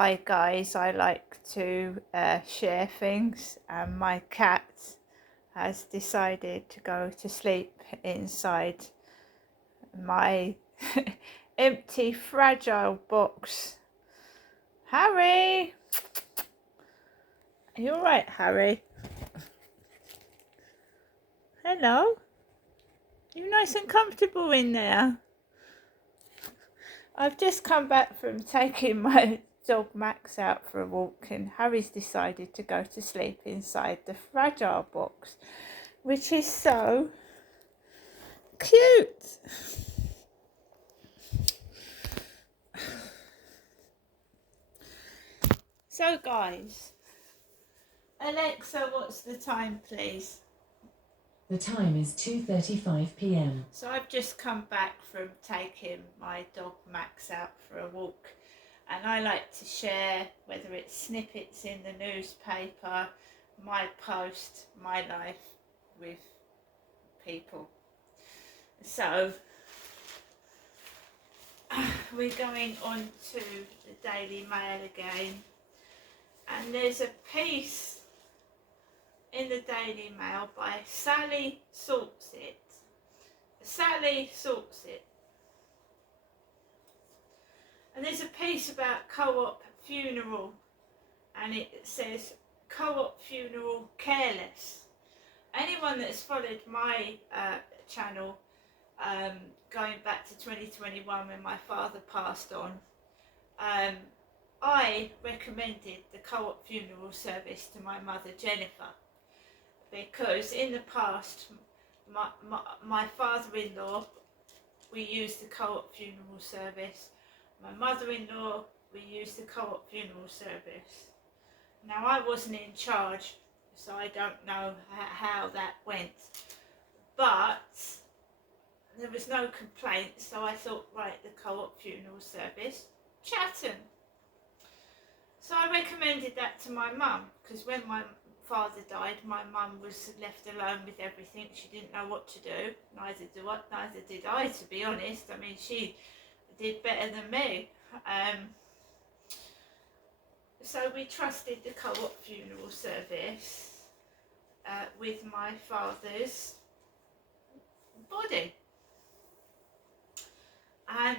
Hi guys, I like to share things, and my cat has decided to go to sleep inside my empty fragile box. Harry! Are you alright, Harry? Hello? You nice and comfortable in there? I've just come back from taking my dog Max out for a walk, and Harry's decided to go to sleep inside the fragile box, which is so cute. So guys, Alexa, what's the time please? The time is 2:35 p.m. So I've just come back from taking my dog Max out for a walk, and I like to share, whether it's snippets in the newspaper, my post, my life with people. So we're going on to the Daily Mail again, and there's a piece in the Daily Mail by Sally Sorts It. Sally Sorts It. And there's a piece about co-op funeral, and it says co-op funeral careless. Anyone that's followed my channel going back to 2021 when my father passed on, I recommended the co-op funeral service to my mother Jennifer, because in the past my father-in-law, we used the co-op funeral service. My mother-in-law, we used the co-op funeral service. Now I wasn't in charge, so I don't know how that went, but there was no complaints, so I thought, right, the co-op funeral service, Chatham. So I recommended that to my mum, because when my father died, my mum was left alone with everything. She didn't know what to do. Neither did I, to be honest. I mean, she did better than me. So we trusted the co-op funeral service with my father's body. And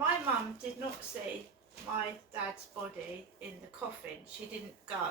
my mum did not see my dad's body in the coffin. She didn't go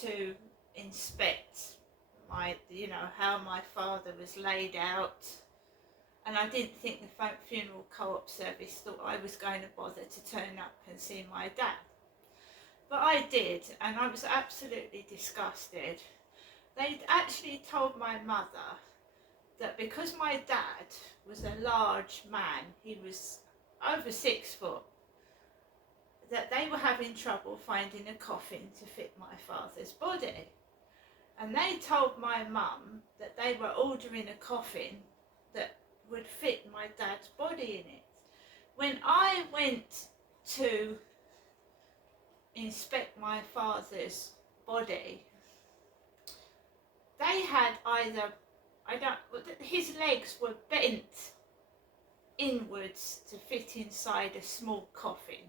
to inspect how my father was laid out, and I didn't think the funeral co-op service thought I was going to bother to turn up and see my dad, but I did, and I was absolutely disgusted. They'd actually told my mother that because my dad was a large man, he was over 6 foot, that they were having trouble finding a coffin to fit my father's body. And they told my mum that they were ordering a coffin that would fit my dad's body in it. When I went to inspect my father's body, they had his legs were bent inwards to fit inside a small coffin.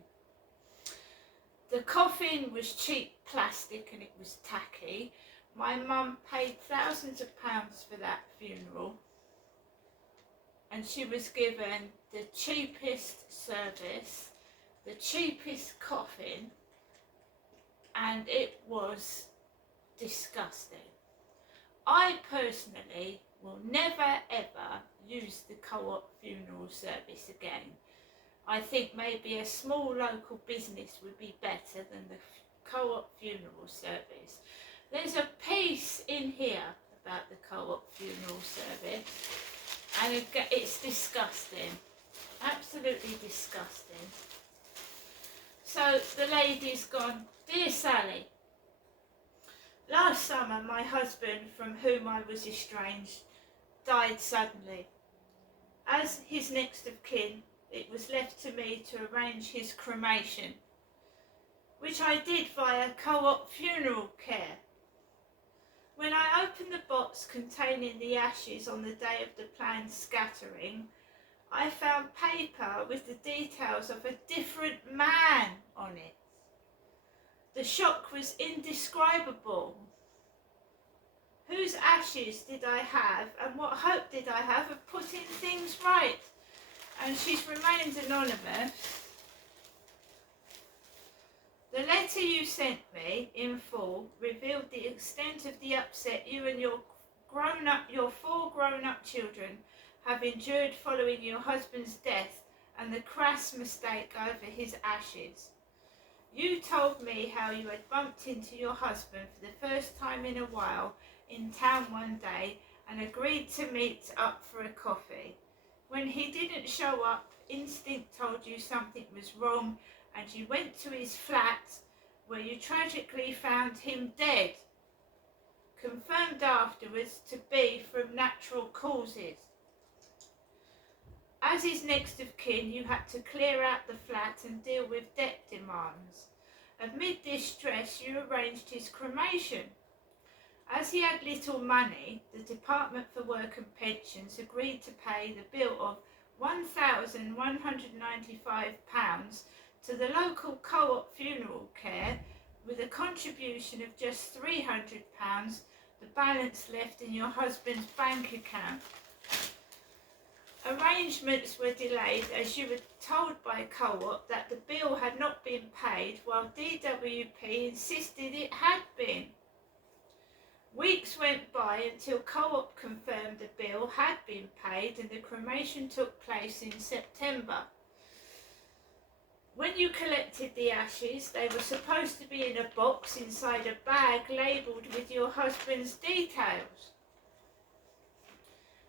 The coffin was cheap plastic and it was tacky. My mum paid thousands of pounds for that funeral, and she was given the cheapest service, the cheapest coffin, and it was disgusting. I personally will never ever use the co-op funeral service again. I think maybe a small local business would be better than the co-op funeral service. There's a piece in here about the co-op funeral service, and it's disgusting, absolutely disgusting. So the lady's gone, "Dear Sally, last summer my husband, from whom I was estranged, died suddenly. As his next of kin, it was left to me to arrange his cremation, which I did via co-op funeral care. When I opened the box containing the ashes on the day of the planned scattering, I found paper with the details of a different man on it. The shock was indescribable. Whose ashes did I have, and what hope did I have of putting things right? And she's remained anonymous. The letter you sent me, in full, revealed the extent of the upset you and your four grown-up children have endured following your husband's death and the crass mistake over his ashes. You told me how you had bumped into your husband for the first time in a while in town one day and agreed to meet up for a coffee. When he didn't show up, instinct told you something was wrong, and you went to his flat, where you tragically found him dead, confirmed afterwards to be from natural causes. As his next of kin, you had to clear out the flat and deal with debt demands. Amid this stress, you arranged his cremation. As he had little money, the Department for Work and Pensions agreed to pay the bill of £1,195 to the local co-op funeral care, with a contribution of just £300, the balance left in your husband's bank account. Arrangements were delayed as you were told by co-op that the bill had not been paid, while DWP insisted it had been. Weeks went by until co-op confirmed the bill had been paid and the cremation took place in September. When you collected the ashes, they were supposed to be in a box inside a bag labelled with your husband's details.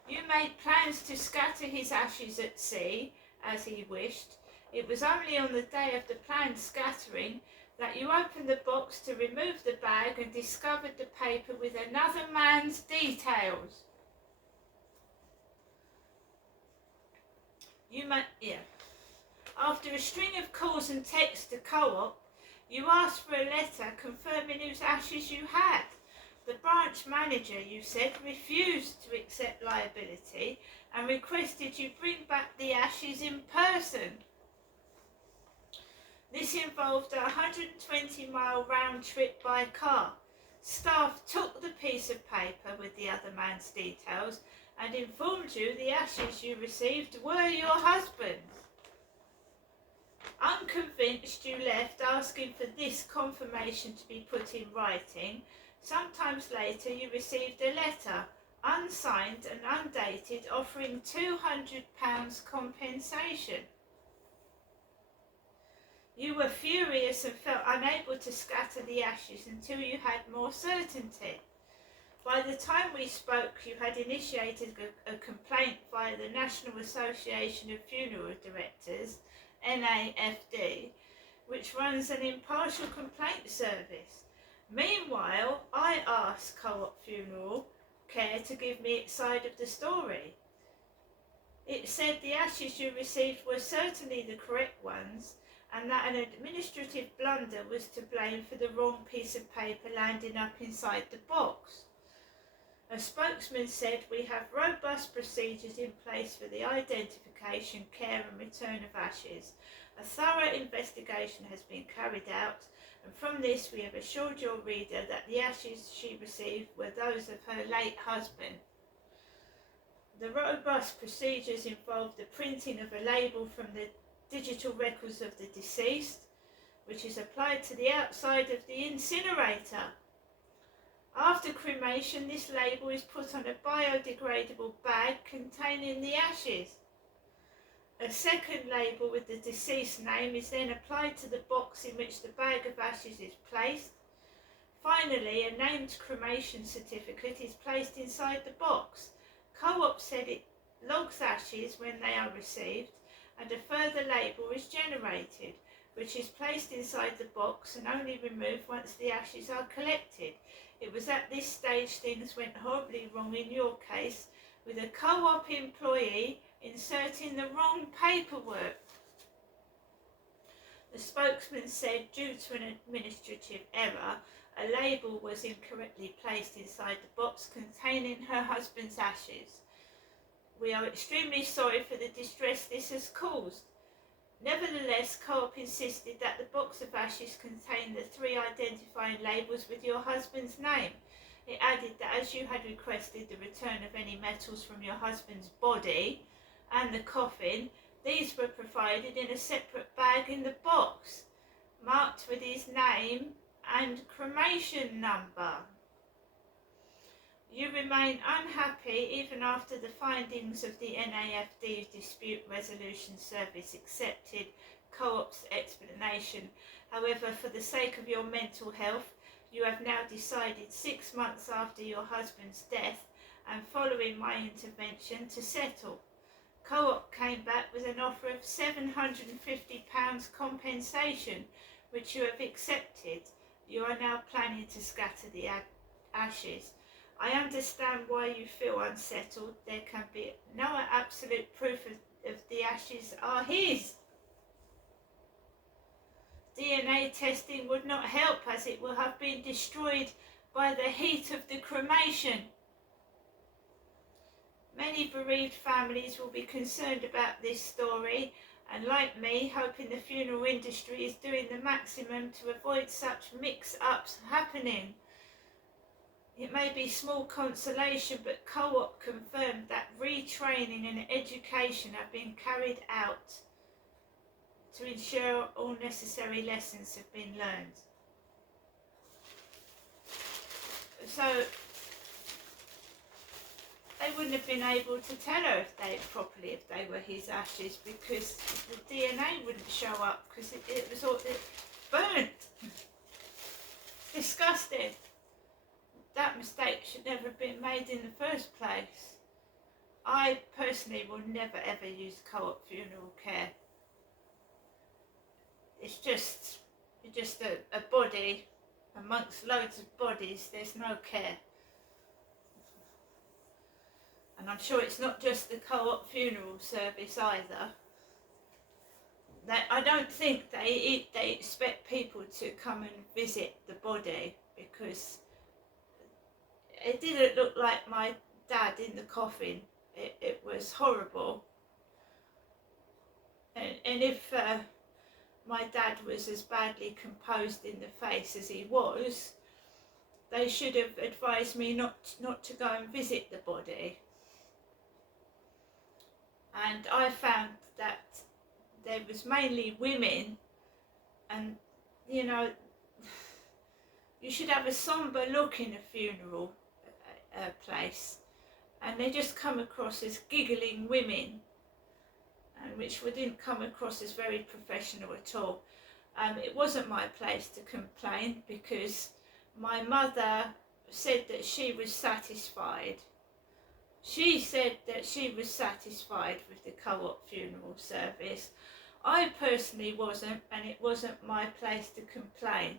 You made plans to scatter his ashes at sea, as he wished. It was only on the day of the planned scattering that you opened the box to remove the bag and discovered the paper with another man's details. After a string of calls and texts to co-op, you asked for a letter confirming whose ashes you had. The branch manager, you said, refused to accept liability and requested you bring back the ashes in person. This involved a 120-mile round trip by car. Staff took the piece of paper with the other man's details and informed you the ashes you received were your husband's. Unconvinced, you left, asking for this confirmation to be put in writing. Sometimes later you received a letter, unsigned and undated, offering £200 compensation. You were furious and felt unable to scatter the ashes until you had more certainty. By the time we spoke, you had initiated a complaint via the National Association of Funeral Directors, NAFD, which runs an impartial complaint service. Meanwhile, I asked Co-op Funeral Care to give me its side of the story. It said the ashes you received were certainly the correct ones, and that an administrative blunder was to blame for the wrong piece of paper landing up inside the box. A spokesman said, "We have robust procedures in place for the identification, care and return of ashes. A thorough investigation has been carried out, and from this we have assured your reader that the ashes she received were those of her late husband." The robust procedures involved the printing of a label from the digital records of the deceased, which is applied to the outside of the incinerator. After cremation, this label is put on a biodegradable bag containing the ashes. A second label with the deceased name is then applied to the box in which the bag of ashes is placed. Finally, a named cremation certificate is placed inside the box. Co-op said it logs ashes when they are received, and a further label is generated, which is placed inside the box and only removed once the ashes are collected. It was at this stage things went horribly wrong in your case, with a co-op employee inserting the wrong paperwork. The spokesman said due to an administrative error, a label was incorrectly placed inside the box containing her husband's ashes. We are extremely sorry for the distress this has caused. Nevertheless, Co-op insisted that the box of ashes contained the 3 identifying labels with your husband's name. It added that as you had requested the return of any metals from your husband's body and the coffin, these were provided in a separate bag in the box, marked with his name and cremation number. You remain unhappy even after the findings of the NAFD Dispute Resolution Service accepted Co-op's explanation. However, for the sake of your mental health, you have now decided 6 months after your husband's death and following my intervention to settle. Co-op came back with an offer of £750 compensation, which you have accepted. You are now planning to scatter the ashes. I understand why you feel unsettled. There can be no absolute proof of the ashes are his. DNA testing would not help, as it will have been destroyed by the heat of the cremation. Many bereaved families will be concerned about this story, and like me, hoping the funeral industry is doing the maximum to avoid such mix-ups happening. It may be small consolation, but Co-op confirmed that retraining and education have been carried out to ensure all necessary lessons have been learned. So they wouldn't have been able to tell her if they were his ashes, because the DNA wouldn't show up, because it was all burnt. Disgusting. That mistake should never have been made in the first place. I personally will never ever use Co-op funeral care. It's just a body amongst loads of bodies. There's no care. And I'm sure it's not just the Co-op funeral service either. I don't think they expect people to come and visit the body, because it didn't look like my dad in the coffin. It was horrible. And if my dad was as badly composed in the face as he was, they should have advised me not to go and visit the body. And I found that there was mainly women, and you know, you should have a sombre look in a funeral place, and they just come across as giggling women, and which didn't come across as very professional at all. It wasn't my place to complain, because my mother said that she was satisfied. She said that she was satisfied with the Co-op funeral service. I personally wasn't, and it wasn't my place to complain.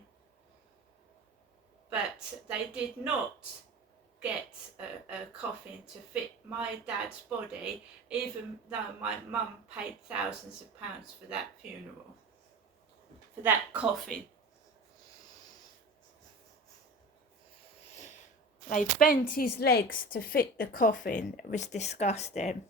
But they did not get a coffin to fit my dad's body, even though my mum paid thousands of pounds for that funeral, for that coffin. They bent his legs to fit the coffin. It was disgusting.